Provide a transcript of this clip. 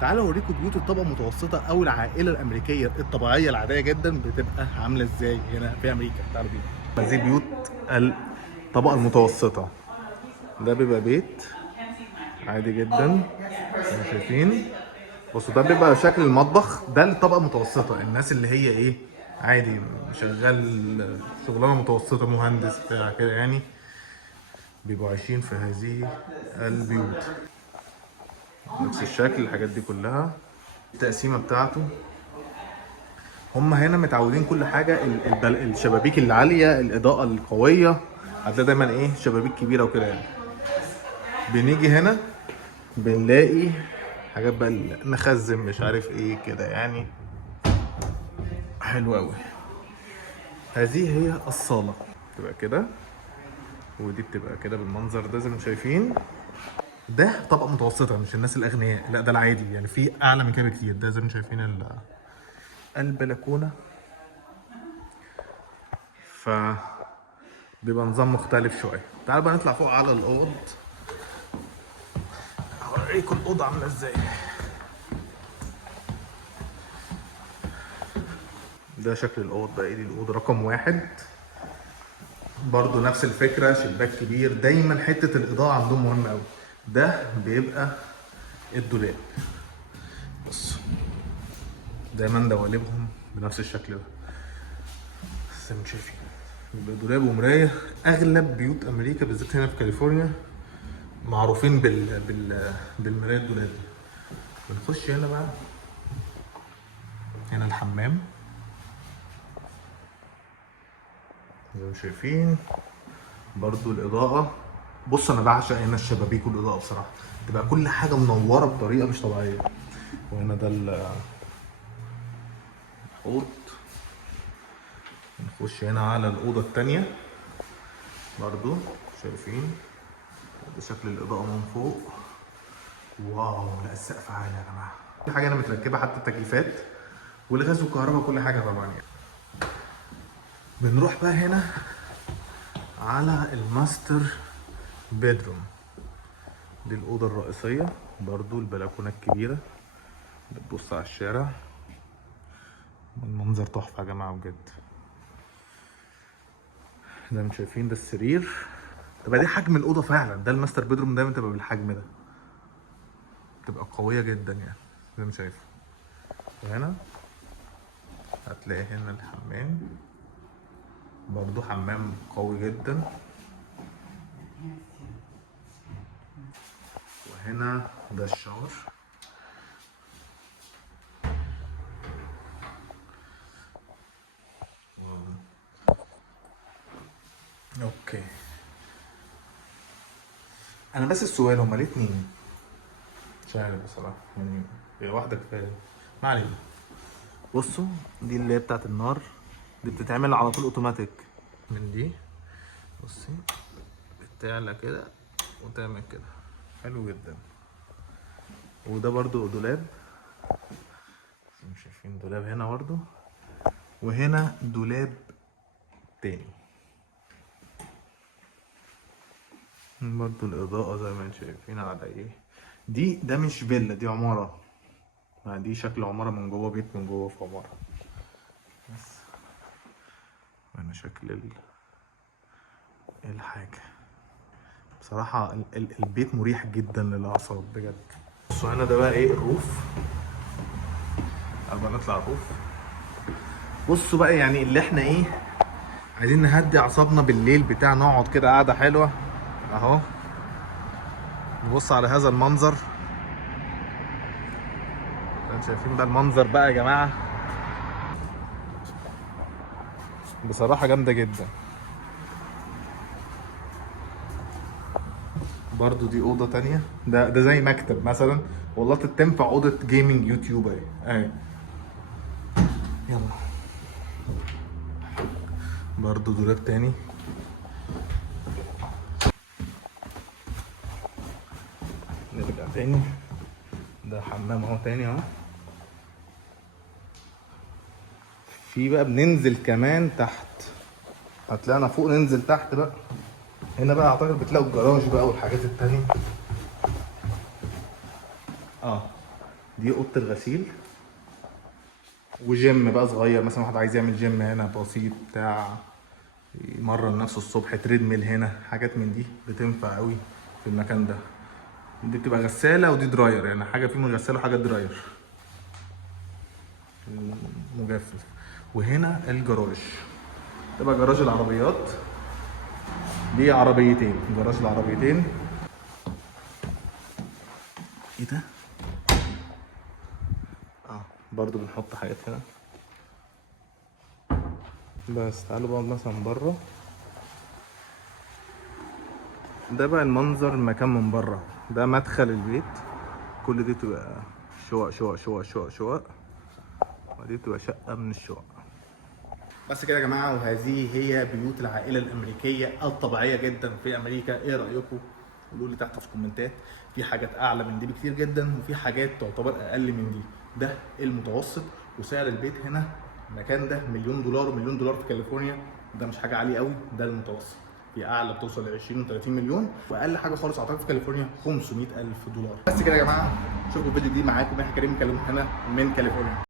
تعالوا اوريكم بيوت الطبقه المتوسطه او العائله الامريكيه الطبيعيه العاديه جدا بتبقى عامله ازاي هنا في امريكا. تعالوا بينا. هذه بيوت الطبقه المتوسطه. ده بيبقى بيت عادي جدا، شايفين؟ بصوا ده بيبقى شكل المطبخ. ده للطبقه المتوسطه، الناس اللي هي ايه، عادي شغال شغلانه متوسطه، مهندس بتاع كده يعني، بيبقوا عايشين في هذه البيوت. نفس الشكل، الحاجات دي كلها التقسيمه بتاعته. هم هنا متعودين كل حاجه، الشبابيك العاليه، الاضاءه القويه، هتلاقي دايما ايه شبابيك كبيره وكده يعني. بنيجي هنا بنلاقي حاجات بقى نخزن مش عارف ايه كده يعني، حلو قوي. هذه هي الصاله، بتبقى كده، ودي بتبقى كده بالمنظر ده زي ما انتم شايفين. ده طبقه متوسطه، مش الناس الاغنياء، لا ده العادي يعني، في اعلى من كده بكتير. ده زي ما انتم شايفين البلكونه، ف بيبقى نظام مختلف شويه. تعالوا بقى نطلع فوق على الاوض، اوريكم الاوضه عامله ازاي. ده شكل الاوض بقى، دي الاوضه رقم واحد. برضو نفس الفكره، شباك كبير. دايما حته الاضاءه عندهم مهمه قوي. ده بيبقى الدولاب، بص دايما دواليبهم بنفس الشكل ده زي ما انتم شايفين. بيبقى دولاب ومرايه. اغلب بيوت امريكا بالذات هنا في كاليفورنيا معروفين بالمرايه الدولاب دي. بنخش هنا بقى، هنا الحمام زي ما شايفين. برضو الاضاءه، بص انا بعشق هنا الشبابيك والاضاءه بصراحه، تبقى كل حاجه منوره بطريقه مش طبيعيه. وهنا ده الحوض. نخش هنا على الاوضه التانية، برضو شايفين ده شكل الاضاءه من فوق. واو، لا السقف عالي يا جماعه. كل حاجه هنا متركبه، حتى التكييفات والغاز والكهرباء، كل حاجه طبعا يعني. بنروح بقى هنا على الماستر بيدروم. دي الأوضة الرئيسية، برضو البلكونة الكبيرة بتبص على الشارع. المنظر تحفة يا جماعة بجد. زي ما شايفين ده السرير. تبقى دي حجم الأوضة فعلا. ده الماستر بيدروم دايما تبقى بالحجم ده، تبقى قوية جدا يعني زي ما شايف. وهنا هتلاقي هنا الحمام، برضو حمام قوي جدا. وهنا ده الشاور. اوكي، انا بس السؤال، هما ليه اتنين؟ مش عارف بصراحة يعني، هي واحدة كفاية. ما علينا. بصوا دي اللي هي بتاعت النار، دي بتتعمل على طول اوتوماتيك من دي. بصي بتعلى كده وتعمل كده، حلو جدا. وده برضو دولاب، مش شايفين دولاب هنا برضو، وهنا دولاب تاني. برضو الإضاءة زي ما انتم شايفين على ايه. ده مش فيلا، دي عمارة. دي شكل عمارة من جوه، بيت من جوه في عمارة بس. هنا شكل الحاجة بصراحة. البيت مريح جدا للأعصاب بجد. بصوا هنا ده بقى ايه الروف. أبقى نطلع الروف. بصوا بقى يعني اللي احنا ايه عايزين نهدي أعصابنا بالليل بتاع، نقعد كده قعدة حلوة أهو، نبص على هذا المنظر. انتوا شايفين بقى المنظر بقى يا جماعة، بصراحة جامدة جدا. برضو دي أوضة تانية، ده زي مكتب مثلا، والله تنفع أوضة جيمنج يوتيوبر اهي. يلا برضو دولاب تاني. نرجع تاني، ده حمام اهو تاني اهو. في بقى بننزل كمان تحت، هتلاقينا فوق ننزل تحت بقى. هنا بقى اعتقد بتلاقوا الجراج بقى والحاجات التانية. اه دي اوضه الغسيل، وجيم بقى صغير، مثلا واحد عايز يعمل جيم هنا بسيط بتاع، يمرن نفسه الصبح، تريد ميل هنا، حاجات من دي بتنفع قوي في المكان ده. دي بتبقى غساله ودي دراير، يعني حاجه فيهم الغساله وحاجه دراير مجفف. وهنا الجراج، تبقى جراج العربيات، دي عربيتين، جراج العربيتين. ايه ده؟ برضو بنحط حاجات هنا. بس تعالوا بقى مثلا بره، ده بقى المنظر المكان من بره، ده مدخل البيت. كل دي تبقى شقق شقق شقق شقق شقق، ودي بتبقى شقة من الشقق. بس كده يا جماعة، وهذه هي بيوت العائلة الأمريكية الطبيعية جدا في أمريكا. إيه رأيكم؟ قولوا لي تحت في الكومنتات. في حاجات أعلى من دي بكتير جدا، وفي حاجات تعتبر أقل من دي. ده المتوسط، وسعر البيت هنا المكان ده $1,000,000 $1,000,000 في كاليفورنيا. ده مش حاجة عالية قوي، ده المتوسط. في اعلى بتوصل ل 20 و 30 مليون، واقل حاجه خالص اعتقد في كاليفورنيا $500,000. بس كده يا جماعه، اشوفكم الفيديو جديد معاكم. يحيى كريم، كلام هنا من كاليفورنيا.